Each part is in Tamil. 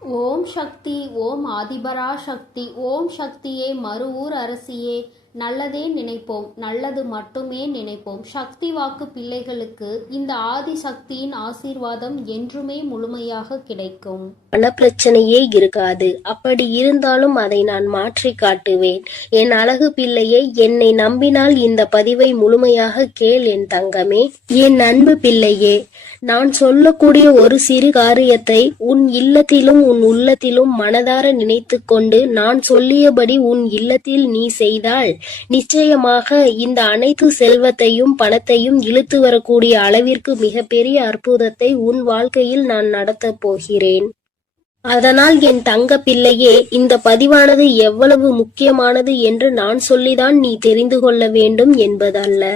ஓம் சக்தி. ஓம் ஆதிபரா சக்தி. ஓம் சக்தியே, மறுவூர் அரசியே, நல்லதே நினைப்போம், நல்லது மட்டுமே நினைப்போம். சக்தி வாக்கு பிள்ளைகளுக்கு இந்த ஆதி சக்தியின் ஆசீர்வாதம் என்றுமே முழுமையாக கிடைக்கும். பணப்பிரச்சனையே இருக்காது. அப்படி இருந்தாலும் அதை நான் மாற்றி காட்டுவேன். என் அழகு பிள்ளையை, என்னை நம்பினால் இந்த பதிவை முழுமையாக கேள் என் தங்கமே. என் அன்பு பிள்ளையே, நான் சொல்லக்கூடிய ஒரு சிறு காரியத்தை உன் இல்லத்திலும் உன் உள்ளத்திலும் மனதார நினைத்து கொண்டு நான் சொல்லியபடி உன் இல்லத்தில் நீ செய்தால் நிச்சயமாக இந்த அனைத்து செல்வத்தையும் பணத்தையும் இழுத்து வரக்கூடிய அளவிற்கு மிகப்பெரிய அற்புதத்தை உன் வாழ்க்கையில் நான் நடத்தப் போகிறேன். அதனால் என் தங்க பிள்ளையே, இந்த பதிவானது எவ்வளவு முக்கியமானது என்று நான் சொல்லிதான் நீ தெரிந்து கொள்ள வேண்டும் என்பதல்ல.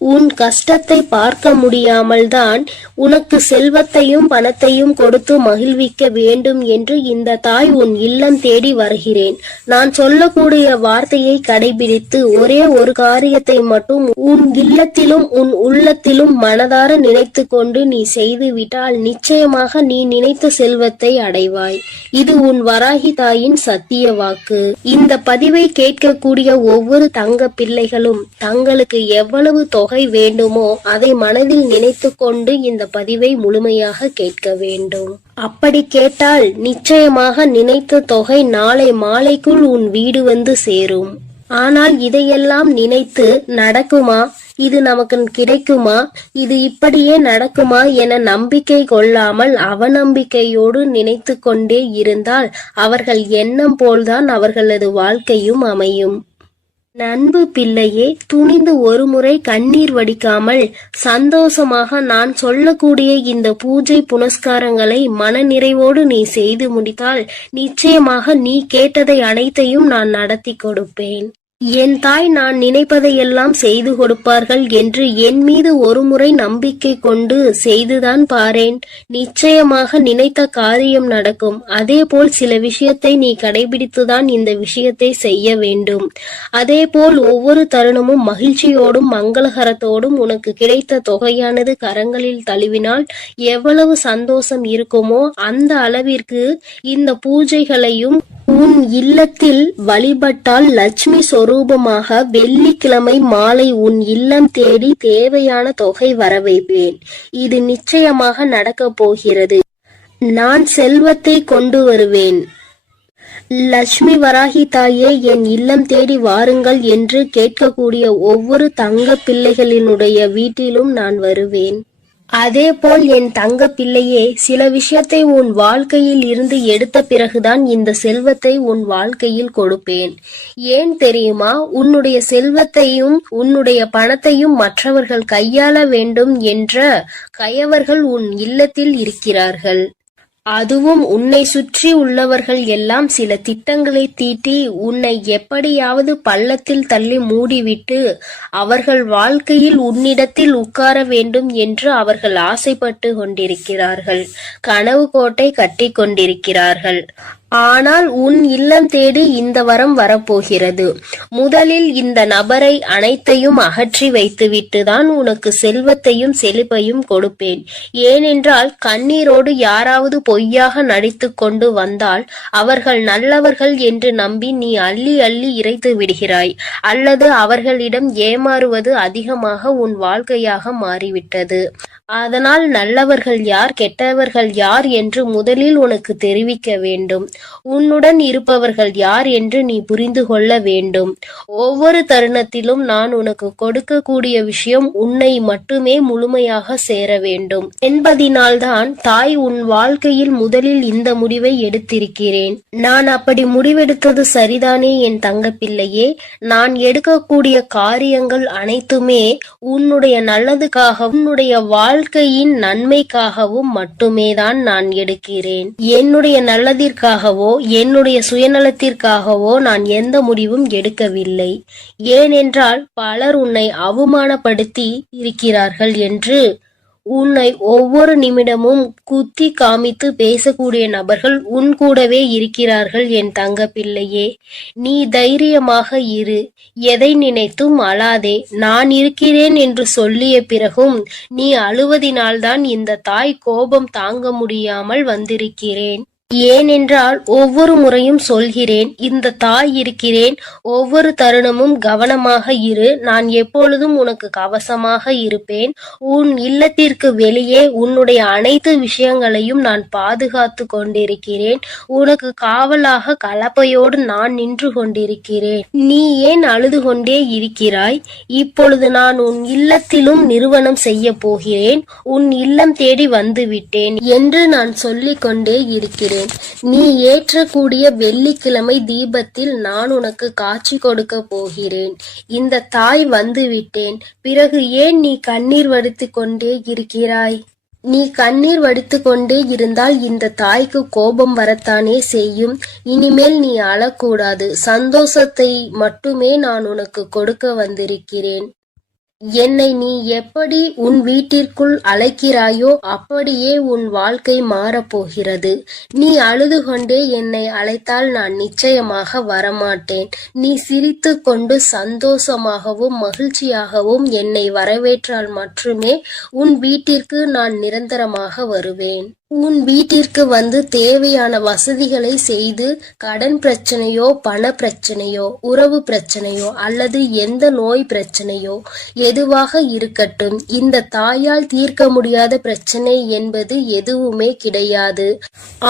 உன் கஷ்டத்தை பார்க்க முடியாமல் தான் உனக்கு செல்வத்தையும் பணத்தையும் கொடுத்து மகிழ்விக்க வேண்டும் என்று இந்த தாய் உன் இல்லம் தேடி வருகிறேன். நான் சொல்லக்கூடிய வார்த்தையை கடைபிடித்து ஒரே ஒரு காரியத்தை மட்டும் உன் இல்லத்திலும் உன் உள்ளத்திலும் மனதார நினைத்து கொண்டு நீ செய்துவிட்டால் நிச்சயமாக நீ நினைத்த செல்வத்தை அடைவாய். இது உன் வராகி தாயின் சத்திய வாக்கு. இந்த பதிவை கேட்கக்கூடிய ஒவ்வொரு தங்க பிள்ளைகளும் தங்களுக்கு எவ்வளவு தொகை வேண்டுமோ அதை மனதில் நினைத்து கொண்டு இந்த பதிவை முழுமையாக கேட்க வேண்டும். அப்படி கேட்டால் நிச்சயமாக நினைத்த தொகை நாளை மாலைக்குள் உன் வீடு வந்து சேரும். ஆனால் இதையெல்லாம் நினைத்து நடக்குமா, இது நமக்கு கிடைக்குமா, இது இப்படியே நடக்குமா என நம்பிக்கை கொள்ளாமல் அவநம்பிக்கையோடு நினைத்து கொண்டே இருந்தால் அவர்கள் எண்ணம் போல்தான் அவர்களது வாழ்க்கையும் அமையும். நண்பு பிள்ளையே, துணிந்து ஒரு முறை கண்ணீர் வடிக்காமல் சந்தோஷமாக நான் சொல்லக்கூடிய இந்த பூஜை புனஸ்காரங்களை மன நிறைவோடு நீ செய்து முடித்தால் நிச்சயமாக நீ கேட்டதை அனைத்தையும் நான் நடத்தி கொடுப்பேன். என் தாய் நான் நினைப்பதையெல்லாம் செய்து கொடுப்பார்கள் என்று என் மீது ஒரு முறை நம்பிக்கை கொண்டு செய்துதான் பாரேன். நிச்சயமாக நினைத்த காரியம் நடக்கும். அதே போல் சில விஷயத்தை நீ கடைபிடித்துதான் இந்த விஷயத்தை செய்ய வேண்டும். அதே போல் ஒவ்வொரு தருணமும் மகிழ்ச்சியோடும் மங்களகரத்தோடும் உனக்கு கிடைத்த தொகையானது கரங்களில் தழுவினால் எவ்வளவு சந்தோஷம் இருக்குமோ அந்த அளவிற்கு இந்த பூஜைகளையும் உன் இல்லத்தில் வழிபட்டால் லட்சுமி சொரூபமாக வெள்ளிக்கிழமை மாலை உன் இல்லம் தேடி தேவையான தொகை வர வைப்பேன். இது நிச்சயமாக நடக்கப் போகிறது. நான் செல்வத்தை கொண்டு வருவேன். லட்சுமி வராகி தாயே, என் இல்லம் தேடி வாருங்கள் என்று கேட்கக்கூடிய ஒவ்வொரு தங்க பிள்ளைகளினுடைய வீட்டிலும் நான் வருவேன். அதே போல் என் தங்க பிள்ளையே, சில விஷயத்தை உன் வாழ்க்கையில் இருந்து எடுத்த பிறகுதான் இந்த செல்வத்தை உன் வாழ்க்கையில் கொடுப்பேன். ஏன் தெரியுமா? உன்னுடைய செல்வத்தையும் உன்னுடைய பணத்தையும் மற்றவர்கள் கையாள வேண்டும் என்ற கயவர்கள் உன் இல்லத்தில் இருக்கிறார்கள். அதுவும் உன்னை சுற்றி உள்ளவர்கள் எல்லாம் சில திட்டங்களை தீட்டி உன்னை எப்படியாவது பள்ளத்தில் தள்ளி மூடிவிட்டு அவர்கள் வாழ்க்கையில் உன்னிடத்தில் உட்கார வேண்டும் என்று அவர்கள் ஆசைப்பட்டு கொண்டிருக்கிறார்கள். கனவு கோட்டை கட்டி கொண்டிருக்கிறார்கள். ஆனால் உன் இல்லம் தேடி இந்த வரம் வரப்போகிறது. முதலில் இந்த நபரை அனைத்தையும் அகற்றி வைத்துவிட்டுதான் உனக்கு செல்வத்தையும் செழிப்பையும் கொடுப்பேன். ஏனென்றால் கண்ணீரோடு யாராவது பொய்யாக நடித்து கொண்டு வந்தால் அவர்கள் நல்லவர்கள் என்று நம்பி நீ அள்ளி அள்ளி இறைத்து விடுகிறாய். அல்லது அவர்களிடம் ஏமாறுவது அதிகமாக உன் வாழ்க்கையாக மாறிவிட்டது. அதனால் நல்லவர்கள் யார் கெட்டவர்கள் யார் என்று முதலில் உனக்கு தெரிவிக்க வேண்டும். உன்னுடன் இருப்பவர்கள் யார் என்று நீ புரிந்து கொள்ள வேண்டும். ஒவ்வொரு தருணத்திலும் நான் உனக்கு கொடுக்கக்கூடிய விஷயம் உன்னை மட்டுமே முழுமையாக சேர வேண்டும் என்பதினால்தான் தாய் உன் வாழ்க்கையில் முதலில் இந்த முடிவை எடுத்திருக்கிறேன். நான் அப்படி முடிவெடுத்தது சரிதானே என் தங்க பிள்ளையே? நான் எடுக்கக்கூடிய காரியங்கள் அனைத்துமே உன்னுடைய நல்லதுக்காக உன்னுடைய வாழ்க்கையின் நன்மைக்காகவும் மட்டுமே தான் நான் எடுக்கிறேன். என்னுடைய நல்லதிற்காகவோ என்னுடைய சுயநலத்திற்காகவோ நான் எந்த முடிவும் எடுக்கவில்லை. ஏனென்றால் பலர் உன்னை அவமானப்படுத்தி இருக்கிறார்கள் என்று உன்னை ஒவ்வொரு நிமிடமும் குத்தி காமித்து பேசக்கூடிய நபர்கள் உன் கூடவே இருக்கிறார்கள் என் தங்க பிள்ளையே. நீ தைரியமாக இரு. எதை நினைத்தும் அழாதே. நான் இருக்கிறேன் என்று சொல்லிய பிறகும் நீ அழுவதினால்தான் இந்த தாய் கோபம் தாங்க முடியாமல் வந்திருக்கிறேன். ஏனென்றால் ஒவ்வொரு முறையும் சொல்கிறேன், இந்த தாய் இருக்கிறேன், ஒவ்வொரு தருணமும் கவனமாக இரு, நான் எப்பொழுதும் உனக்கு கவசமாக இருப்பேன். உன் இல்லத்திற்கு வெளியே உன்னுடைய அனைத்து விஷயங்களையும் நான் பாதுகாத்து கொண்டிருக்கிறேன். உனக்கு காவலாக கலப்பையோடு நான் நின்று கொண்டிருக்கிறேன். நீ ஏன் அழுது கொண்டே இருக்கிறாய்? இப்பொழுது நான் உன் இல்லத்திலும் நிறுவனம் செய்ய போகிறேன். உன் இல்லம் தேடி வந்து விட்டேன் என்று நான் சொல்லிக் கொண்டே இருக்கிறேன். நீ ஏற்றக்கூடிய வெள்ளிக்கிழமை தீபத்தில் நான் உனக்கு காட்சி கொடுக்க போகிறேன். இந்த தாய் வந்து விட்டேன். பிறகு ஏன் நீ கண்ணீர் வடித்துக் கொண்டே இருக்கிறாய்? நீ கண்ணீர் வடித்துக் கொண்டே இருந்தால் இந்த தாய்க்கு கோபம் வரத்தானே செய்யும். இனிமேல் நீ அழக்கூடாது. சந்தோஷத்தை மட்டுமே நான் உனக்கு கொடுக்க வந்திருக்கிறேன். என்னை நீ எப்படி உன் வீட்டிற்குள் அழைக்கிறாயோ அப்படியே உன் வாழ்க்கை மாறப்போகிறது. நீ அழுது கொண்டே என்னை அழைத்தால் நான் நிச்சயமாக வரமாட்டேன். நீ சிரித்து கொண்டு சந்தோஷமாகவும் மகிழ்ச்சியாகவும் என்னை வரவேற்றால் மட்டுமே உன் வீட்டிற்கு நான் நிரந்தரமாக வருவேன். உன் வீட்டிற்கு வந்து தேவையான வசதிகளை செய்து கடன் பிரச்சனையோ பண பிரச்சனையோ உறவு பிரச்சனையோ அல்லது எந்த நோய் பிரச்சனையோ எதுவாக இருக்கட்டும், இந்த தாயால் தீர்க்க முடியாத பிரச்சனை என்பது எதுவுமே கிடையாது.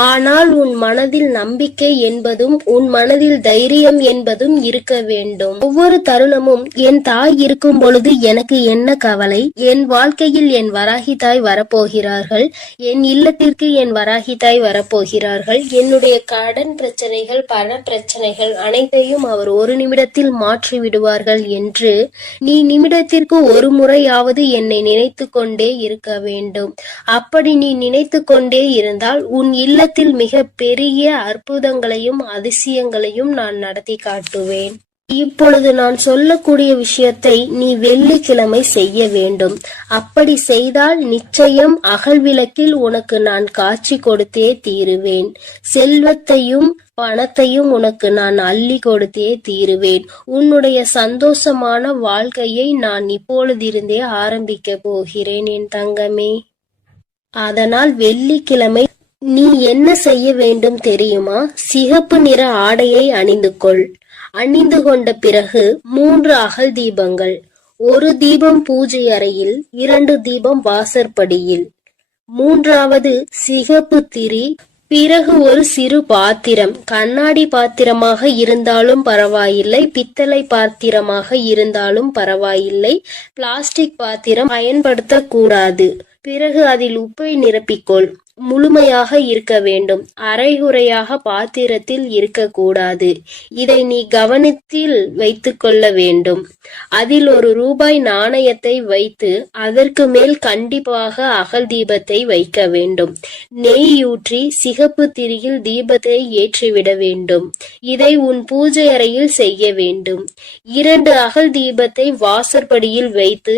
ஆனால் உன் மனதில் நம்பிக்கை என்பதும் உன் மனதில் தைரியம் என்பதும் இருக்க வேண்டும். ஒவ்வொரு தருணமும் என் தாய் இருக்கும் பொழுது எனக்கு என்ன கவலை? என் வாழ்க்கையில் என் வராகி தாய் வரப்போகிறார்கள். என் இல்லத்தில் என் வராகி தாய் வரப்போகிறார்கள். என்னுடைய கடன் பிரச்சனைகள் பண பிரச்சனைகள் அனைத்தையும் அவர் ஒரு நிமிடத்தில் மாற்றி விடுவார்கள் என்று நீ நிமிடத்திற்கு ஒரு முறையாவது என்னை நினைத்து கொண்டே இருக்க வேண்டும். அப்படி நீ நினைத்து கொண்டே இருந்தால் உன் இல்லத்தில் மிக பெரிய அற்புதங்களையும் அதிசயங்களையும் நான் நடத்தி காட்டுவேன். இப்பொழுது நான் சொல்லக்கூடிய விஷயத்தை நீ வெள்ளிக்கிழமை செய்ய வேண்டும். அப்படி செய்தால் நிச்சயம் அகல்விளக்கில் உனக்கு நான் காட்சி கொடுத்தே தீருவேன். செல்வத்தையும் பணத்தையும் உனக்கு நான் அள்ளி கொடுத்தே தீருவேன். உன்னுடைய சந்தோஷமான வாழ்க்கையை நான் இப்பொழுதிருந்தே ஆரம்பிக்க போகிறேன் என் தங்கமே. அதனால் வெள்ளிக்கிழமை நீ என்ன செய்ய வேண்டும் தெரியுமா? சிகப்பு நிற ஆடையை அணிந்து கொள். அணிந்து கொண்ட பிறகு 3 அகல் தீபங்கள், 1 தீபம் பூஜை அறையில், 2 தீபம் வாசற்படியில், 3வது சிகப்பு திரி. பிறகு ஒரு சிறு பாத்திரம், கண்ணாடி பாத்திரமாக இருந்தாலும் பரவாயில்லை, பித்தளை பாத்திரமாக இருந்தாலும் பரவாயில்லை, பிளாஸ்டிக் பாத்திரம் பயன்படுத்தக்கூடாது. பிறகு அதில் உப்பை நிரப்பிக்கொள். முழுமையாக இருக்க வேண்டும். அரைகுறையாக பாத்திரத்தில் இருக்கக்கூடாது. இதை நீ கவனத்தில் வைத்துக் கொள்ள வேண்டும். அதில் ₹1 நாணயத்தை வைத்து அதற்கு மேல் கண்டிப்பாக அகல் தீபத்தை வைக்க வேண்டும். நெய்யூற்றி சிகப்பு திரியில் தீபத்தை ஏற்றிவிட வேண்டும். இதை உன் பூஜை அறையில் செய்ய வேண்டும். 2 அகல் தீபத்தை வாசற்படியில் வைத்து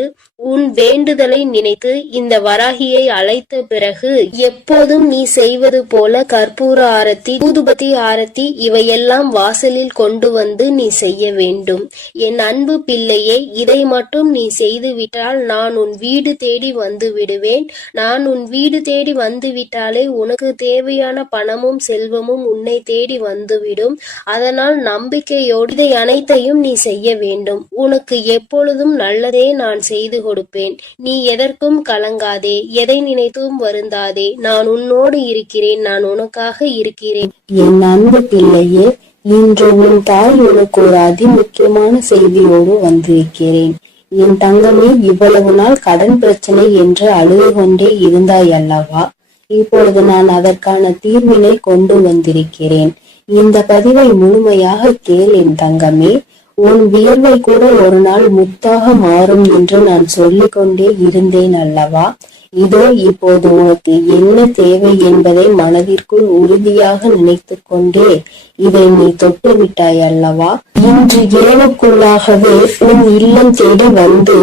உன் வேண்டுதலை நினைத்து இந்த வராகியை அழைத்த பிறகு எப்போதும் நீ செய்வது போல கற்பூர ஆரத்தி, ஊதுபத்தி ஆரத்தி இவையெல்லாம் வாசலில் கொண்டு வந்து நீ செய்ய வேண்டும். என் அன்பு பிள்ளையே, இதை மட்டும் நீ செய்துவிட்டால் நான் உன் வீடு தேடி வந்து விடுவேன். நான் உன் வீடு தேடி வந்து விட்டாலே உனக்கு தேவையான பணமும் செல்வமும் உன்னை தேடி வந்துவிடும். அதனால் நம்பிக்கையோடு இதை அனைத்தையும் நீ செய்ய வேண்டும். உனக்கு எப்பொழுதும் நல்லதே நான் செய்து கொடுப்பேன். நீ எதற்கும் கலங்காதே, எதை நினைத்தும் வருந்தாதே. நான் உன்னோடு இருக்கிறேன், நான் உனக்காக இருக்கிறேன். என் அன்பு பிள்ளையே, இன்று உன் தாய் உனக்கு ஒரு அதிமுக்கியமான செய்தியோடு வந்திருக்கிறேன். என் தங்கமே, இவ்வளவு நாள் கடன் பிரச்சனை என்று அழுது கொண்டே இருந்தாய் அல்லவா? இப்பொழுது நான் அதற்கான தீர்வினை கொண்டு வந்திருக்கிறேன். இந்த பதிவை முழுமையாக கேள் என் தங்கமே. உன் வியர்வை கூட ஒரு நாள் முத்தாக மாறும் என்று நான் சொல்லிக் கொண்டே இருந்தேன் அல்லவா? இதோ இப்போது உனக்கு என்ன தேவை என்பதை மனதிற்குள் உறுதியாக நினைத்து கொண்டே இதை நீ தொட்டு விட்டாய் அல்லவா? இன்று இரவுக்குள்ளாகவே உன் இல்லம் தேடி வந்து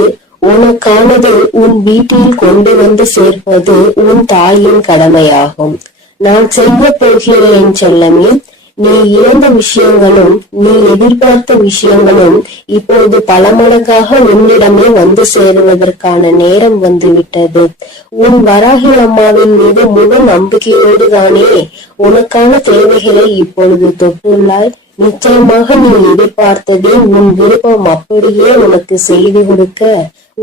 உனக்கானது உன் வீட்டில் கொண்டு வந்து சேர்ப்பது உன் தாயின் கடமையாகும். நான் செய்ய போகிறேன் செல்லமே. நீ இழந்த விஷயங்களும் நீ எதிர்பார்த்த விஷயங்களும் இப்பொழுது பல மடங்காக உன்னிடமே வந்து சேருவதற்கான நேரம் வந்துவிட்டது. உன் வராகி அம்மாவின் மீது முழு நம்பிக்கையோடு தானே உனக்கான தேவைகளை இப்பொழுது தொட்டுள்ளாய். நிச்சயமாக நீ எதிர்பார்த்ததே உன் விருப்பம் அப்படியே உனக்கு செய்து கொடுக்க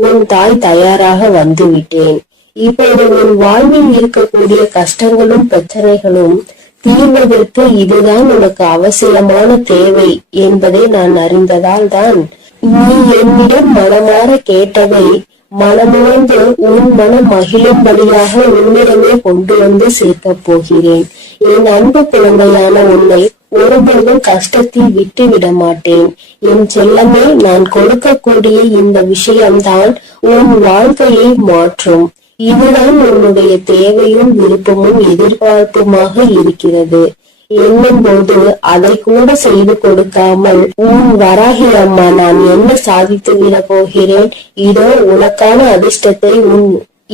உன் தாய் தயாராக வந்து விட்டேன். இப்பொழுது உன் வாழ்வில் இருக்கக்கூடிய கஷ்டங்களும் பிரச்சனைகளும் தீர்வதற்கு இதுதான் உனக்கு அவசியமான தேவை என்பதை நான் அறிந்ததால் தான் நீ என்னிடம் மனமாற கேட்டதை மனமுணர்ந்து உன் மனம் மகிழும்படியாக உன்னிடமே கொண்டு வந்து சேர்க்கப் போகிறேன். என் அன்பு குழந்தையான உன்னை ஒருபோதும் கஷ்டத்தில் விட்டு விட மாட்டேன். என் செல்லமே, நான் கொடுக்கக்கூடிய இந்த விஷயம்தான் உன் வாழ்க்கையை மாற்றும். இதுதான் உன்னுடைய தேவையும் விருப்பமும் எதிர்பார்ப்புமாக இருக்கிறது என்னும் போது அதை கூட செய்து கொடுக்காமல் உன் வராகி அம்மா நான் என்ன சாதித்து விட போகிறேன், இதோ உனக்கான அதிர்ஷ்டத்தை உன்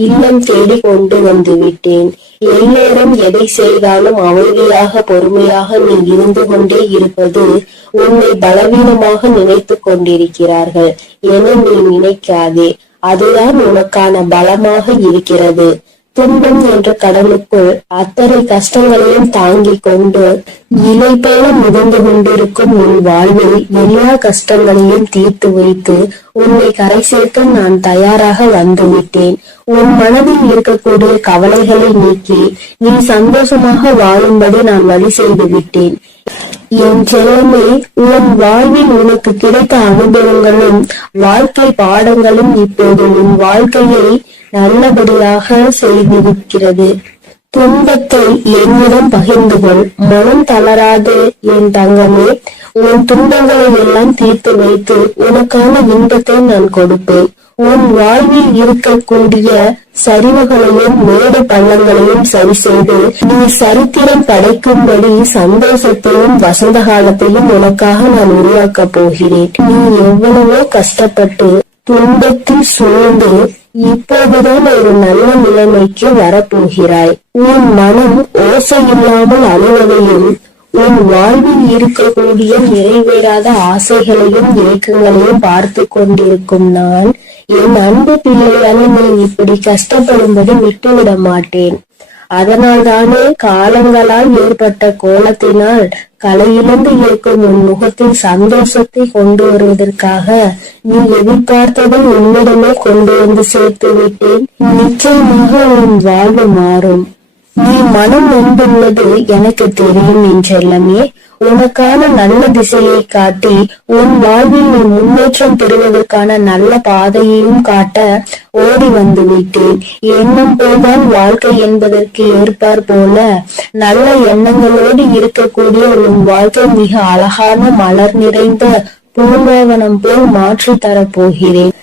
இல்லம் தேடி கொண்டு வந்து விட்டேன். எல்லோரும் எதை செய்தாலும் அமைதியாக பொறுமையாக நீ இருந்து கொண்டே இருப்பது உன்னை பலவீனமாக நினைத்து கொண்டிருக்கிறார்கள் என நீ நினைக்காதே. அதுதான் உனக்கான பலமாக இருக்கிறது. துன்பம் என்ற கடலுக்குள் அத்தனை கஷ்டங்களையும் தாங்கிக் கொண்டு இலை போல மிதந்து கொண்டிருக்கும் உன் வாழ்வில் எல்லா கஷ்டங்களையும் தீர்த்து வைத்து உன்னை கரை சேர்க்க நான் தயாராக வந்துவிட்டேன். உன் மனதில் இருக்கக்கூடிய கவலைகளை நீக்கி நீ சந்தோஷமாக வாழும்படி நான் வழி செய்து விட்டேன். என் செல்லமே, உன் வாழ்வில் உனக்கு கிடைத்த அனுபவங்களும் வாழ்க்கை பாடங்களும் இப்போது உன் வாழ்க்கையை நல்லபடியாக செய்திருக்கிறது. துன்பத்தை என்னிடம் பகிர்ந்து கொள், மனம் தளராது என் தங்கமே. உன் துன்பங்களை எல்லாம் தீர்த்து வைத்து உனக்கான இன்பத்தை நான் கொடுப்பேன். உன் வாழ்வில் இருக்கக்கூடிய சரிவுகளையும் மேடு பள்ளங்களையும் சரி செய்து நீ சரித்திரம் படைக்கும்படி சந்தோஷத்தையும் வசந்த காலத்தையும் உனக்காக நான் உருவாக்கப் போகிறேன். நீ எவ்வளவோ கஷ்டப்பட்டு துன்பத்தில் சூழ்ந்து இப்போதுதான் ஒரு நல்ல நிலைமைக்கு வரப்போகிறாய். உன் மனம் ஓசை இல்லாமல் அழுவதையும் உன் வாழ்வில் இருக்கக்கூடிய நிறைவேறாத ஆசைகளையும் ஏக்கங்களையும் பார்த்து கொண்டிருக்கும் நான் என் அன்பு பிள்ளையான நீ இப்படி கஷ்டப்படும்படி விட்டுவிட மாட்டேன். அதனால் தானே காலங்களால் ஏற்பட்ட கோலத்தினால் கலையிலிருந்து இருக்கும் உன் முகத்தில் சந்தோஷத்தை கொண்டு வருவதற்காக நீ எதிர்பார்த்ததை உன்னிடமே கொண்டு வந்து சேர்த்து விட்டேன். நிச்சயமாக உன் வாழ்வு மாறும். நீ மனம் நொந்துள்ளது எனக்கு தெரியும் என் செல்லமே. உனக்கான நல்ல திசையை காட்டி உன் வாழ்வில் நீ முன்னேற்றம் பெறுவதற்கான நல்ல பாதையையும் காட்ட ஓடி வந்து விட்டேன். எண்ணம் போல்தான் வாழ்க்கை என்பதற்கு ஏற்பார் போல நல்ல எண்ணங்களோடு இருக்கக்கூடிய உன் வாழ்க்கை மிக அழகான மலர் நிறைந்த பூங்காவனம் போல் மாற்றி தரப்போகிறேன்.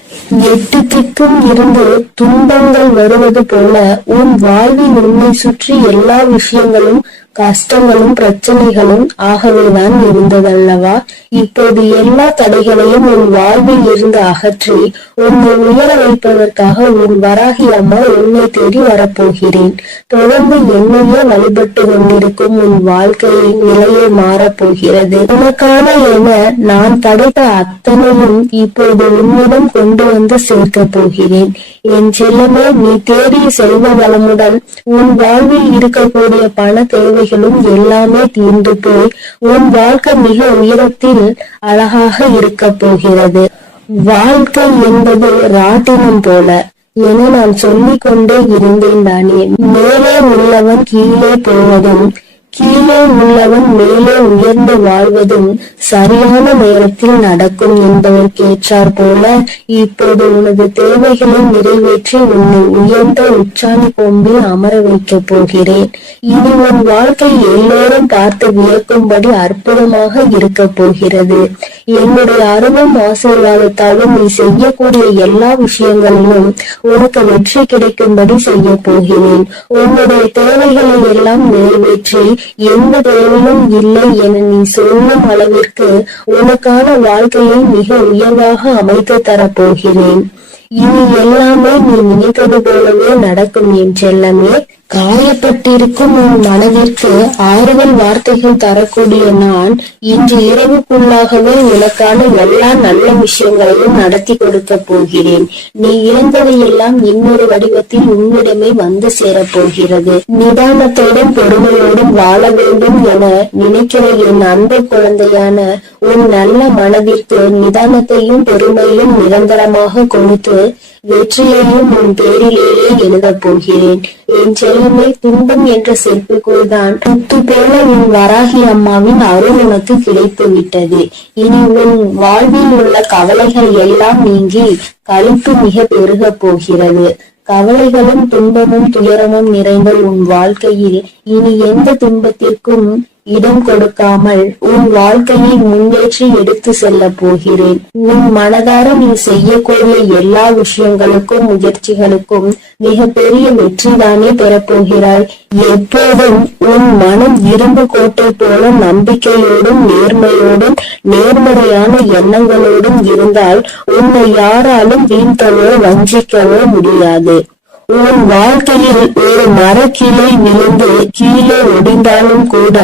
8 திக்கும் இருந்து துன்பங்கள் வருவது போல உன் வாழ்வில் உன்னை சுற்றி எல்லா விஷயங்களும் கஷ்டங்களும் பிரச்சனைகளும் ஆகவேதான் இருந்ததல்லவா? இப்போது எல்லா தடைகளையும் உன் வாழ்வில் இருந்து அகற்றி உன்னை உயர வைப்பதற்காக உன் வராகி அம்மா உன்னை தேடி வரப்போகிறேன். தொடர்ந்து என்னையே வழிபட்டு கொண்டிருக்கும் உன் வாழ்க்கையின் நிலையை மாறப்போகிறது. உனக்கான என நான் படைத்த அத்தனையும் இப்போது உன்னிடம் கொண்டு வந்து சேர்க்க போகிறேன். என் செல்லமே, நீ தேடிய செல்வ வளமுடன் உன் வாழ்வில் இருக்கக்கூடிய பண தேவைகளும் எல்லாமே தீர்ந்து போய் உன் வாழ்க்கை மிக உயரத்தில் அழகாக இருக்க போகிறது. வாழ்க்கை என்பது ராட்டினம் போல என நான் சொல்லிக் கொண்டே இருந்தேன் தானே. மேலே உள்ளவன் கீழே போவதும் கீழே உள்ளவன் மேலே உயர்ந்து வாழ்வதும் சரியான நேரத்தில் நடக்கும் என்பதற்கேற்றார் போல இப்போது உனது தேவைகளை நிறைவேற்றி உன்னை உயர்ந்த உச்சாணி கொம்பில் அமர வைக்கப் போகிறேன். இனி உன் வாழ்க்கை எல்லோரும் பார்த்து வியக்கும்படி அற்புதமாக இருக்க போகிறது. என்னுடைய அருளும் ஆசீர்வாதத்தாலும் நீ செய்யக்கூடிய எல்லா விஷயங்களிலும் உனக்கு வெற்றி கிடைக்கும்படி செய்ய போகிறேன். உன்னுடைய தேவைகளை எல்லாம் நிறைவேற்றி எந்த தேவையும் இல்லை என நீ சொல்லும் அளவிற்கு உனக்கான வாழ்க்கையை மிக உயர்வாக அமைத்து தரப்போகிறேன். இனி எல்லாமே நீ நினைத்தது போலவே நடக்கும் என் செல்லமே. காயப்பட்டிருக்கும் உன் மனதிற்கு ஆறுதல் வார்த்தைகள் தரக்கூடிய நான் இன்று இரவுக்குள்ளாகவே உனக்கான எல்லா நல்ல விஷயங்களையும் நடத்தி கொடுக்க போகிறேன். நீ இழந்ததையெல்லாம் இன்னொரு வடிவத்தில் உன்னிடமே வந்து சேரப்போகிறது. நிதானத்தோடும் பொறுமையோடும் வாழ வேண்டும் என நினைக்கிற என் அன்பு குழந்தையான உன் நல்ல மனதிற்கு நிதானத்தையும் பொறுமையும் நிரந்தரமாக கொடுத்து வெற்றியையும் உன் பேரிலேயே எழுதப் போகிறேன். என் செல்லமே, துன்பம் என்ற செருப்புக்குள்தான் முத்து போல உன் வராகி அம்மாவின் அருள் உனக்கு கிடைத்து விட்டது. இனி உன் வாழ்வில் உள்ள கவலைகள் எல்லாம் நீங்கி களிப்பு மிக பெருக போகிறது. கவலைகளும் துன்பமும் துயரமும் நிறைந்த உன் வாழ்க்கையில் இனி எந்த துன்பத்திற்கும் இடம் கொடுக்காமல் உன் வாழ்க்கையை முன்னேற்றி எடுத்து செல்ல போகிறேன். உன் மனதார நீ செய்யக்கூடிய எல்லா விஷயங்களுக்கும் முயற்சிகளுக்கும் மிக பெரிய வெற்றிதானே பெறப்போகிறாய். எப்போதும் உன் மனம் இரும்பு கோட்டை போல நம்பிக்கையோடும் நேர்மையோடும் நேர்மறையான எண்ணங்களோடும் இருந்தால் உன்னை யாராலும் வீழ்த்தவோ வஞ்சிக்கவோ முடியாது. உன் வாழ்க்கையில் ஒரு மரக்கிளை விழுந்து கீழே ஒடிந்தாலும் கூட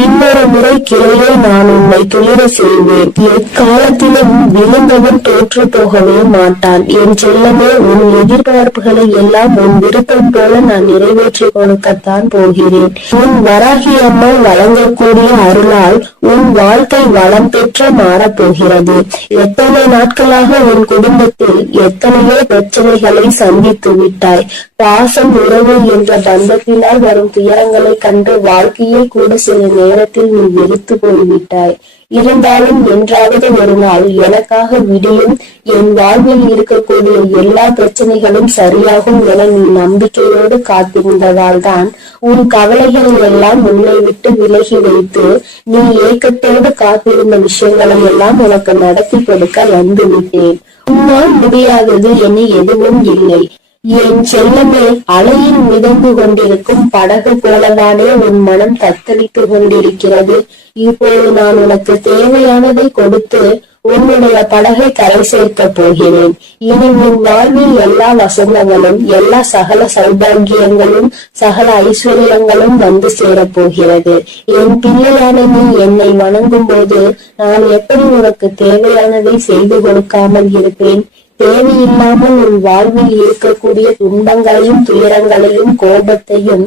இன்னொரு முறை கிளையை நான் உன்னை துளிர செய்வேன். எக்காலத்திலும் விழுந்தவன் தோற்று போகவே மாட்டான். என் செல்லமே, உன் எதிர்பார்ப்புகளை எல்லாம் உன் விருப்பம் போல நான் நிறைவேற்றி கொடுக்கத்தான் போகிறேன். உன் வராகி அம்மா வழங்கக்கூடிய அருளால் உன் வாழ்க்கை வளம் பெற்ற மாறப்போகிறது. எத்தனை நாட்களாக உன் குடும்பத்தில் எத்தனையோ பிரச்சனைகளை சந்தித்து விட்டாய். பாசம், உறவு என்ற பந்தத்தினால் வரும் துயரங்களை கண்டு வாழ்க்கையை கூட சில நேரத்தில் நீ வெறுத்து போய்விட்டாய். இருந்தாலும் என்றாவது ஒரு நாள் எனக்காக விடியும், என் வாழ்வில் இருக்கக்கூடிய எல்லா பிரச்சனைகளும் சரியாகும் என நீ நம்பிக்கையோடு காத்திருந்ததால் தான் உன் கவலைகள் எல்லாம் உன்னை விட்டு விலகி வைத்து நீ ஏக்கத்தோடு காத்திருந்த விஷயங்களை எல்லாம் உனக்கு நடத்தி கொடுக்க வந்துவிட்டேன். உன்னால் முடியாதது என எதுவும் இல்லை. என் செல்லமே, அலையில் மிதந்து கொண்டிருக்கும் படகு போலதானே உன் மனம் தத்தளித்து கொண்டிருக்கிறது. இப்போது நான் உனக்கு தேவையானதை கொடுத்து உன்னுடைய படகை கரை சேர்க்க போகிறேன். இனி உன் வாழ்வில் எல்லா வசந்தங்களும் எல்லா சகல சௌபாகியங்களும் சகல ஐஸ்வர்யங்களும் வந்து சேரப் போகிறது. என் பிள்ளையான நீ என்னை வணங்கும் போது நான் எப்படி உனக்கு தேவையானதை செய்து கொடுக்காமல் இருப்பேன்? தேவையில்லாமல் உன் வாழ்வில் இருக்கக்கூடிய துன்பங்களையும் துயரங்களையும் கோபத்தையும்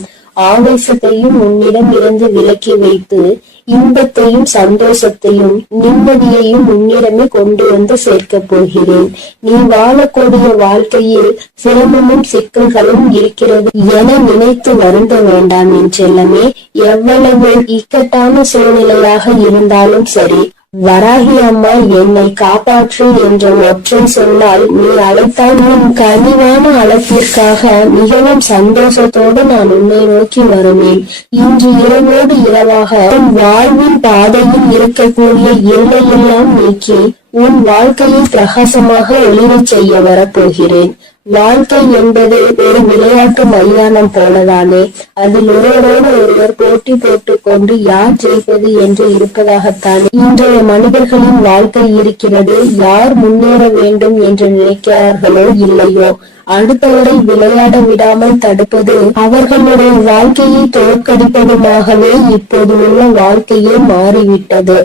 ஆவேசத்தையும் உன்னிடம் இருந்து விலக்கி வைத்து இன்பத்தையும் சந்தோஷத்தையும் நிம்மதியையும் உன்னிடமே கொண்டு வந்து சேர்க்க போகிறேன். நீ வாழக்கூடிய வாழ்க்கையில் சிரமமும் சிக்கல்களும் இருக்கிறது என நினைத்து வருந்த வேண்டாம் என் செல்லமே. எவ்வளவு இக்கட்டான சூழ்நிலையாக இருந்தாலும் சரி, வராகி அம்மா என்னை காப்பாற்று என்ற ஒற்றை சொன்னால் நீ அழைத்தால் உன் கனிவான அழைப்பிற்காக மிகவும் சந்தோஷத்தோடு நான் உன்னை நோக்கி வருவேன். இன்று இரவோடு இரவாக உன் வாழ்வின் பாதையில் இருக்கக்கூடிய எல்லையெல்லாம் நீக்கி உன் வாழ்க்கையை பிரகாசமாக ஒளிரச் செய்ய வரப்போகிறேன். வாழ்க்கை என்பது ஒரு விளையாட்டு மைதானம் போலதானே. அதில் ஒருவரோடு ஒருவர் போட்டி போட்டுக் கொண்டு யார் ஜெயிப்பது என்று இருப்பதாகத்தான் இன்றைய மனிதர்களின் வாழ்க்கை இருக்கிறது. யார் முன்னேற வேண்டும் என்று நினைக்கிறார்களோ இல்லையோ, அடுத்தவரை விளையாட விடாமல் தடுப்பது அவர்களுடைய வாழ்க்கையை தோற்கடிப்பதுமாகவே இப்போது உள்ள வாழ்க்கையே மாறிவிட்டது.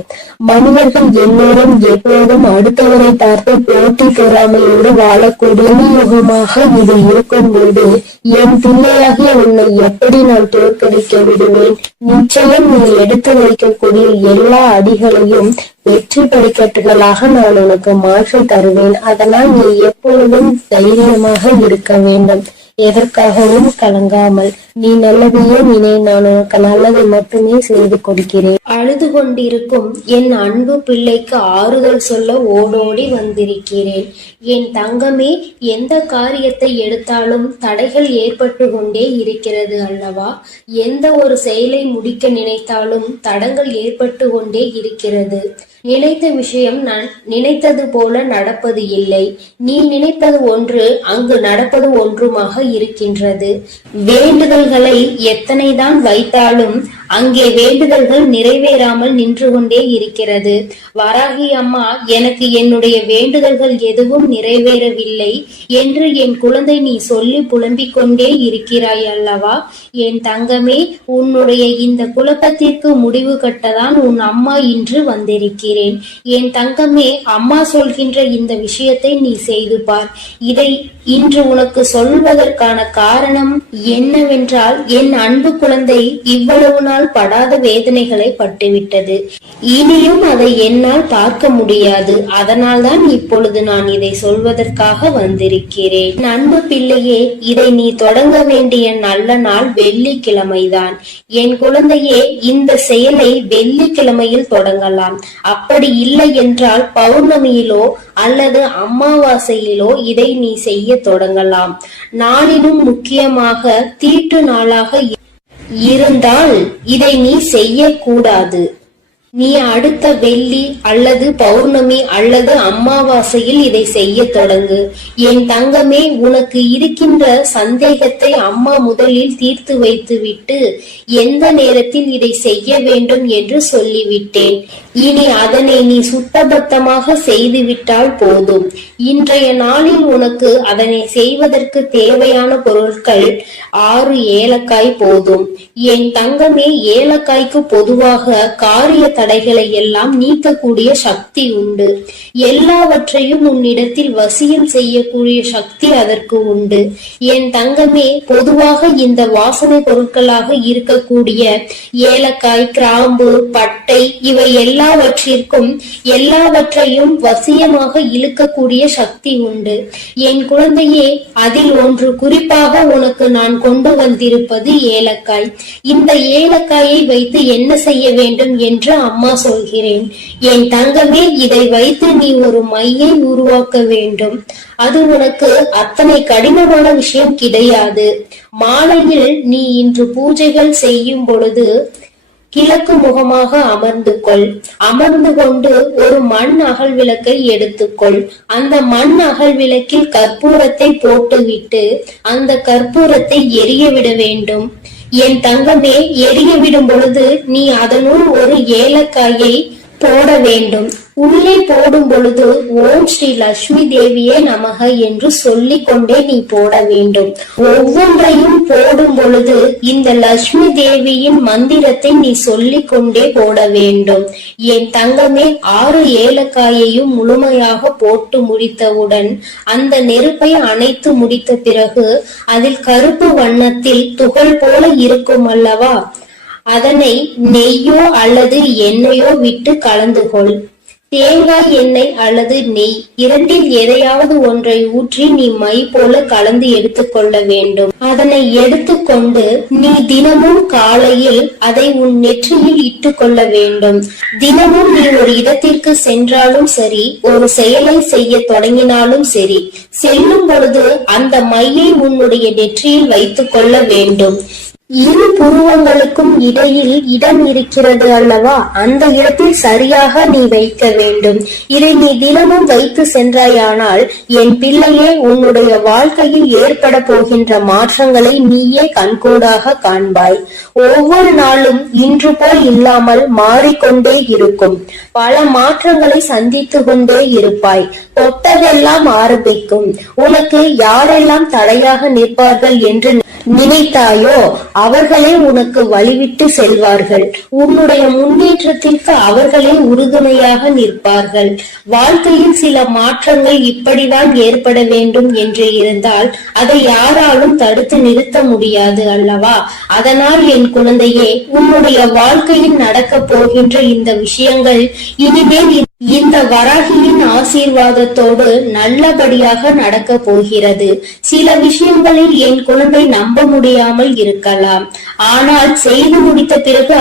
மனிதர்கள் எல்லோரும் எப்போதும் அடுத்தவரை பார்த்து போட்டி பொறாமையோடு வாழக்கூடிய யுகமாக இது இருக்கும்போது என் பிள்ளையாகிய உன்னை எப்படி நான் தோற்கடிக்க விடுவேன்? நிச்சயம் நீ எடுத்து வைக்கக்கூடிய எல்லா அடிகளையும் வெற்றி படிக்கட்டுகளாக நான் உனக்கு மாற்றி தருவேன். அதனால் நீ எப்பொழுதும் தைரியமாக இருக்க வேண்டும். எதற்காகவும் கலங்காமல் நீ நல்லதையே நினை. நான் உனக்கு நல்லதை மட்டுமே செய்து கொடுக்கிறேன். அழுது கொண்டிருக்கும் என் அன்பு பிள்ளைக்கு ஆறுதல் சொல்ல ஓடோடி வந்திருக்கிறேன். என் தங்கமே, எந்த காரியத்தை எடுத்தாலும் தடைகள் ஏற்பட்டு கொண்டே இருக்கிறது அல்லவா? எந்த ஒரு செயலை முடிக்க நினைத்தாலும் தடங்கள் ஏற்பட்டு கொண்டே இருக்கிறது. நினைத்த விஷயம் நான் நினைத்தது போல நடப்பது இல்லை. நீ நினைப்பது ஒன்று, அங்கு நடப்பது ஒன்றுமாக இருக்கின்றது. வேண்டுதல்களை எத்தனைதான் வைத்தாலும் அங்கே வேண்டுதல்கள் நிறைவேறாமல் நின்று கொண்டே இருக்கிறது. வராகி அம்மா, எனக்கு என்னுடைய வேண்டுதல்கள் எதுவும் நிறைவேறவில்லை என்று என் குழந்தை நீ சொல்லி புலம்பிக் கொண்டே இருக்கிறாய் அல்லவா? என் தங்கமே, உன்னுடைய இந்த குழப்பத்திற்கு முடிவு கட்டதான் உன் அம்மா இன்று வந்திருக்கிறேன். என் தங்கமே, அம்மா சொல்கின்ற இந்த விஷயத்தை நீ செய்து பார். இதை இன்று உனக்கு சொல்வதற்கான காரணம் என்னவென்றால், என் அன்பு குழந்தை இவ்வளவு நாள் படாத வேதனைகளை பட்டுவிட்டது. இனியும் அதை என்னால் பார்க்க முடியாது. அதனால்தான் இப்பொழுது நான் இதை சொல்வதற்காக வந்திருக்கிறேன். அன்பு பிள்ளையே, இதை நீ தொடங்க வேண்டிய நல்ல நாள் வெள்ளிக்கிழமைதான். என் குழந்தையே, இந்த செயலை வெள்ளிக்கிழமையில் தொடங்கலாம். அப்படி இல்லை என்றால் பௌர்ணமியிலோ அல்லது அமாவாசையிலோ இதை நீ செய்ய தொடங்கலாம். நாளிலும் முக்கியமாக தீட்டு நாளாக இருந்தால் இதை நீ செய்யக்கூடாது. நீ அடுத்த வெள்ளி அல்லது பௌர்ணமி அல்லது அமாவாசையில் இதை செய்ய தொடங்கு. என் தங்கமே, உனக்கு இருக்கின்ற சந்தேகத்தை அம்மா முதலில் தீர்த்து வைத்துவிட்டு எந்த நேரத்தில் இதை செய்ய வேண்டும் என்று சொல்லிவிட்டேன். இனி அதனை நீ சுத்தபத்தமாக செய்துவிட்டால் போதும். இன்றைய நாளில் உனக்கு அதனை செய்வதற்கு தேவையான பொருட்கள் 6 ஏலக்காய் போதும். என் தங்கமே, ஏலக்காய்க்கு பொதுவாக காரிய தடைகளை எல்லாம் நீக்கக்கூடிய சக்தி உண்டு. எல்லாவற்றையும் உன்னிடத்தில் வசியம் செய்யக்கூடிய சக்தி அதற்கு உண்டு. என் தங்கமே, பொதுவாக இந்த வாசனை பொருட்களாக இருக்கக்கூடிய ஏலக்காய், கிராம்பு, பட்டை இவை எல்லாவற்றையும் வசியமாக இழுக்கக்கூடிய சக்தி உண்டு. என் குழந்தையே, அதில் ஒன்று குறிப்பாக உனக்கு நான் கொண்டு வந்திருப்பது ஏலக்காய். இந்த ஏலக்காயை வைத்து என்ன செய்ய வேண்டும் என்று அம்மா சொல்கிறேன். என் தங்கமே, இதை வைத்து நீ ஒரு மையை உருவாக்க வேண்டும். அது உனக்கு அத்தனை கடினமான விஷயம் கிடையாது. மாலையில் நீ இன்று பூஜைகள் செய்யும் பொழுது கிழக்கு முகமாக அமர்ந்து கொண்டு ஒரு மண் அகல் விளக்கை எடுத்துக்கொள். அந்த மண் அகல் விளக்கில் கற்பூரத்தை போட்டுவிட்டு அந்த கற்பூரத்தை எரிய விட வேண்டும். என் தங்கமே, எரிய விடும் பொழுது நீ அதனுள் ஒரு ஏலக்காயை போட வேண்டும். உள்ளே போடும் பொழுது ஓம் ஸ்ரீ லட்சுமி தேவியே நமக என்று சொல்லிக் கொண்டே நீ போட வேண்டும். ஒவ்வொன்றையும் போடும் பொழுது இந்த லட்சுமி தேவியின் மந்திரத்தை நீ சொல்லிக் கொண்டே போட வேண்டும். என் தங்கமே, 6 ஏலக்காயையும் முழுமையாக போட்டு முடித்தவுடன் அந்த நெருப்பை அணைத்து முடித்த பிறகு அதில் கருப்பு வண்ணத்தில் துகள் போல இருக்கும் அல்லவா, அதனை நெய்யோ அல்லது எண்ணெயோ விட்டு கலந்து கொள். தேங்காய் எண்ணெய் அல்லது நெய் இரண்டில் எதையாவது ஒன்றை ஊற்றி நீ மை போல கலந்து எடுத்துக்கொள்ள வேண்டும். அதனை எடுத்துக்கொண்டு நீ தினமும் காலையில் அதை உன் நெற்றியில் இட்டுக் கொள்ள வேண்டும். தினமும் நீ ஒரு இடத்திற்கு சென்றாலும் சரி, ஒரு செயலை செய்ய தொடங்கினாலும் சரி, செல்லும் பொழுது அந்த மையை உன்னுடைய நெற்றியில் வைத்துக் கொள்ள வேண்டும். இரு புருவங்களுக்கும் இடையில் இடம் இருக்கிறது அல்லவா, அந்த இடத்தில் சரியாக நீ வைக்க வேண்டும். இதை நீ தினமும் வைத்து சென்றாயானால் என் பிள்ளையே, உன்னுடைய வாழ்க்கையில் ஏற்பட போகின்ற மாற்றங்களை நீயே கண்கூடாக காண்பாய். ஒவ்வொரு நாளும் இன்று போல் இல்லாமல் மாறிக்கொண்டே இருக்கும். பல மாற்றங்களை சந்தித்து கொண்டே இருப்பாய். தொட்டதெல்லாம் ஆரம்பிக்கும். உனக்கு யாரெல்லாம் தடையாக நிற்பார்கள் என்று நினைத்தாயோ அவர்களே உனக்கு வழிவிட்டு செல்வார்கள். உன்னுடைய முன்னேற்றத்திற்கு அவர்களே உறுதுணையாக நிற்பார்கள். வாழ்க்கையில் சில மாற்றங்கள் இப்படிதான் ஏற்பட வேண்டும் என்று இருந்தால் அதை யாராலும் தடுத்து நிறுத்த முடியாது அல்லவா? அதனால் என் குழந்தையே, உன்னுடைய வாழ்க்கையில் நடக்க போகின்ற இந்த விஷயங்கள் இனிமேல் இந்த வராகியின் ஆசீர்வாதத்தோடு நல்லபடியாக நடக்க போகிறது. சில விஷயங்களில் என் குழந்தை நம்ப முடியாமல் இருக்கலாம். ஆனால் செய்து முடித்த பிறகு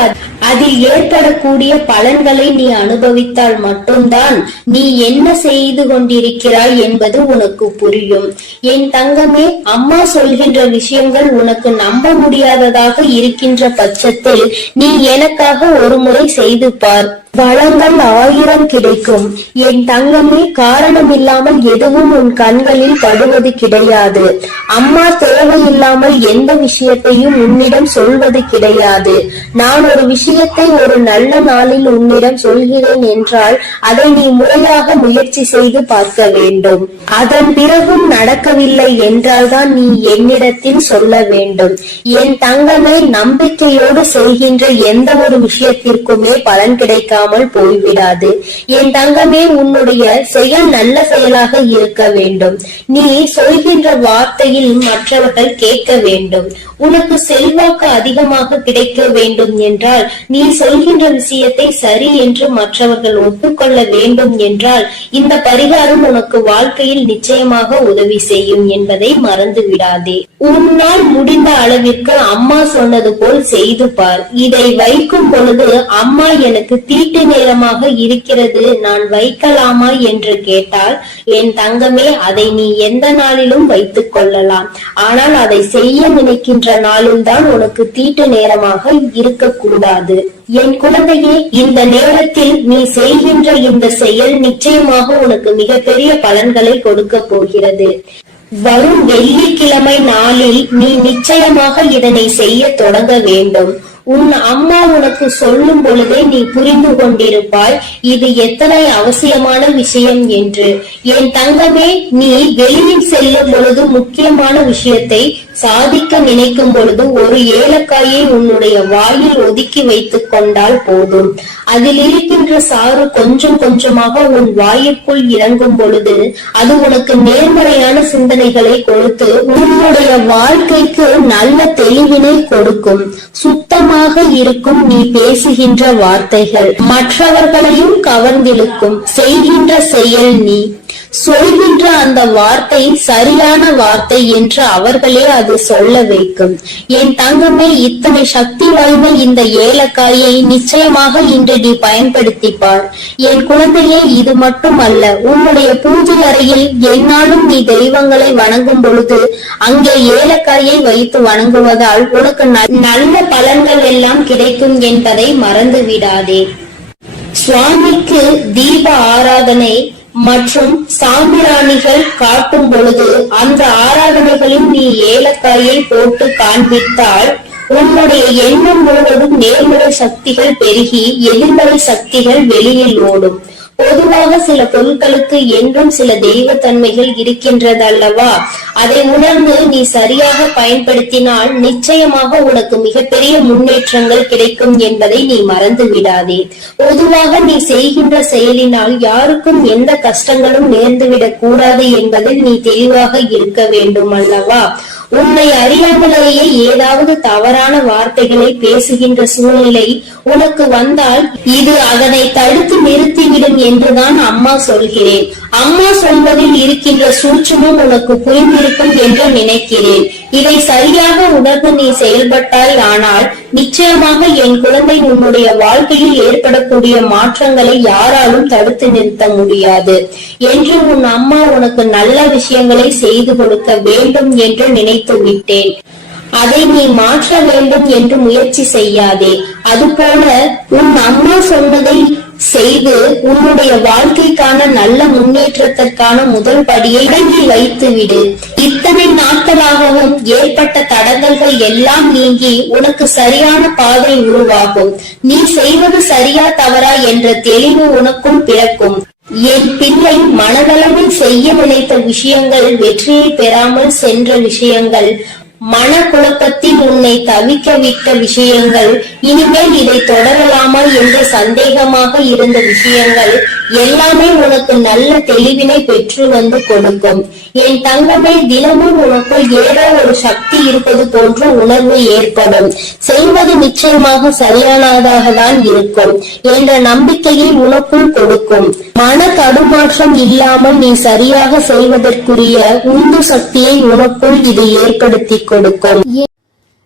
அதில் ஏற்படக்கூடிய பலன்களை நீ அனுபவித்தால் மட்டும்தான் நீ என்ன செய்து கொண்டிருக்கிறாய் என்பது உனக்கு புரியும். என் தங்கமே, அம்மா சொல்கின்ற விஷயங்கள் உனக்கு நம்ப முடியாததாக இருக்கின்ற பட்சத்தில் நீ எனக்காக ஒரு முறை செய்து பார். வளங்கள் 1000 கிடைக்கும். என் தங்கமே, காரணமில்லாமல் எதுவும் உன் கண்களில் படுவது கிடையாது. அம்மா தேவையில்லாமல் எந்த விஷயத்தையும் உன்னிடம் சொல்வது கிடையாது. நான் ஒரு விஷயத்தை ஒரு நல்ல நாளில் உன்னிடம் சொல்கிறேன் என்றால் அதை நீ முறையாக முயற்சி செய்து பார்க்க வேண்டும். அதன் பிறகும் நடக்கவில்லை என்றால்தான் நீ என்னிடத்தில் சொல்ல வேண்டும். என் தங்கமே, நம்பிக்கையோடு செய்கின்ற எந்த ஒரு விஷயத்திற்குமே பலன் கிடைக்காமல் போய்விடாது. என் தங்கமே, உன்னுடைய செயல் நல்ல செயலாக இருக்க வேண்டும். நீ சொல்கின்ற வார்த்தையில் மற்றவர்கள் கேட்க வேண்டும். உனக்கு செல்வாக்கு அதிகமாக கிடைக்க வேண்டும் என்றால் நீ சொல்கின்ற விஷயத்தை சரி என்று மற்றவர்கள் ஒப்புக்கொள்ள வேண்டும் என்றால் இந்த பரிகாரம் உனக்கு வாழ்க்கையில் நிச்சயமாக உதவி செய்யும் என்பதை மறந்து விடாதே. உன்னால் முடிந்த அளவிற்கு அம்மா சொன்னது போல் செய்து பார். இதை வைக்கும் பொழுது அம்மா எனக்கு தீட்டு நேரமாக இருக்கிறது, நான் வைக்கலாமா என்று கேட்டால், என் தங்கமே, அதை நீ எந்த நாளிலும் வைத்துக் கொள்ளலாம். ஆனால் அதை செய்ய நினைக்கின்ற நாளில் தான் உனக்கு தீட்டு நேரமாக இருக்கக்கூடாது. என் குழந்தையே, இந்த நேரத்தில் நீ செய்கின்ற இந்த செயல் நிச்சயமாக உனக்கு மிகப்பெரிய பலன்களை கொடுக்க போகிறது. வரும் வெள்ளிக்கிழமை நாளில் நீ நிச்சயமாக இதனை செய்ய தொடங்க வேண்டும். உன் அம்மா உனக்கு சொல்லும் பொழுதே நீ புரிந்து கொண்டிருப்பாய் இது எத்தனை அவசியமான விஷயம் என்று. என் தங்கமே, நீ வெளியில் செல்லும் பொழுது முக்கியமான விஷயத்தை சாதிக்க நினைக்கும் பொழுது ஒரு ஏலக்காயை உன்னுடைய வாயில் ஒதுக்கி வைத்துக் கொண்டால் போதும். அதில் இருக்கின்ற சாறு கொஞ்சம் கொஞ்சமாக உன் வாயிற்குள் இறங்கும் பொழுது அது உனக்கு நேர்மறையான சிந்தனைகளை கொடுத்து உன்னுடைய வாழ்க்கைக்கு நல்ல தெளிவினை கொடுக்கும். சுத்தமாக இருக்கும் நீ பேசுகின்ற வார்த்தைகள் மற்றவர்களையும் கவர்ந்திழுக்கும். செய்கின்ற செயல் நீ சொல்கின்ற அந்த வார்த்தை சரியான வார்த்தை என்று அவர்களே அது சொல்ல வைக்கும். என் தங்கமே, இத்தனை சக்தி வாய்ந்த இந்த ஏலக்காயை நிச்சயமாக இன்று நீ பயன்படுத்திப்பார். என் குழந்தையே, இது மட்டுமல்ல, உன்னுடைய பூஜை அறையில் எந்நாளும் நீ தெய்வங்களை வணங்கும் பொழுது அங்கே ஏலக்காயை வைத்து வணங்குவதால் உனக்கு நல்ல பலன்கள் எல்லாம் கிடைக்கும் என்பதை மறந்து விடாதே. சுவாமிக்கு தீப ஆராதனை மற்றும் சாம்பிராணிகள் காட்டும் பொழுது அந்த ஆராதனைகளில் நீ ஏலக்காயை போட்டு காண்பித்தால் உன்னுடைய எண்ணம் முழுவதும் நேர்மறை சக்திகள் பெருகி எதிர்மறை சக்திகள் வெளியில் ஓடும். பொதுவாக சில பொருட்களுக்கு என்றும் சில தெய்வத்தன்மைகள் இருக்கின்றதல்லவா? அதை உணர்ந்து நீ சரியாக பயன்படுத்தினால் நிச்சயமாக உனக்கு மிகப்பெரிய முன்னேற்றங்கள் கிடைக்கும் என்பதை நீ மறந்து விடாதே. பொதுவாக நீ செய்கின்ற செயலினால் யாருக்கும் எந்த கஷ்டங்களும் நேர்ந்துவிடக் கூடாது என்பதில் நீ தெளிவாக இருக்க வேண்டும் அல்லவா? உன்னை அறியாமலேயே ஏதாவது தவறான வார்த்தைகளை பேசுகின்ற சூழ்நிலை உனக்கு வந்தால் இது அதனை தடுத்து நிறுத்திவிடும் என்றுதான் அம்மா சொல்கிறேன். அம்மா சொல்வதில் இருக்கின்ற சூட்சுமம் உனக்கு புரிந்திருக்கும் என்று நினைக்கிறேன். இதை சரியாக உணர்ந்து நீ செயல்பட்டாய் ஆனால் நிச்சயமாக என் குழந்தை உன்னுடைய வாழ்க்கையில் ஏற்படக்கூடிய மாற்றங்களை யாராலும் தடுத்து நிறுத்த முடியாது என்று உன் அம்மா உனக்கு நல்ல விஷயங்களை செய்து கொடுக்க வேண்டும் என்று நினைத்து விட்டேன். அதை நீ மாற்ற வேண்டும் என்று முயற்சி செய்யாதே. அதுபோல உன் அம்மா சொன்னதை செய்து உன்னுடைய வாழ்க்கைக்கான நல்ல முன்னேற்றத்திற்கான முதல் படியை தொடங்கி வைத்து விடு. இத்தனை நாட்களாகவும் ஏற்பட்ட தடங்கல்கள் எல்லாம் நீங்கி உனக்கு சரியான பாதை உருவாகும். நீ செய்வது சரியா தவறா என்ற தெளிவு உனக்கும் பிறக்கும். என் பிள்ளை, மனதளவில் செய்ய நினைத்த விஷயங்கள் வெற்றியை பெறாமல் சென்ற விஷயங்கள், மனக்குழப்பத்தில் உன்னை தவிக்க விட்ட விஷயங்கள், இனிமேல் இதை தொடரலாமா என்ற சந்தேகமாக இருந்த விஷயங்கள் எல்லாமே உனக்கு நல்ல தெளிவினை பெற்று வந்து கொடுக்கும். என் தங்கமே, தினமும் உனக்குள் ஏதோ ஒரு சக்தி இருப்பது போன்ற உணர்வு ஏற்படும். செய்வது நிச்சயமாக சரியானதாக தான் இருக்கும் என்ற நம்பிக்கையை உனக்குள் கொடுக்கும். மன தடுமாற்றம் இல்லாமல் நீ சரியாக செய்வதற்குரிய உந்து சக்தியை உனக்குள் இது ஏற்படுத்தி கொடுக்கும்.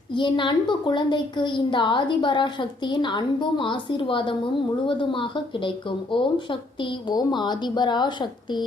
என் அன்பு குழந்தைக்கு இந்த ஆதிபரா சக்தியின் அன்பும் ஆசீர்வாதமும் முழுவதுமாக கிடைக்கும். ஓம் சக்தி, ஓம் ஆதிபரா சக்தி.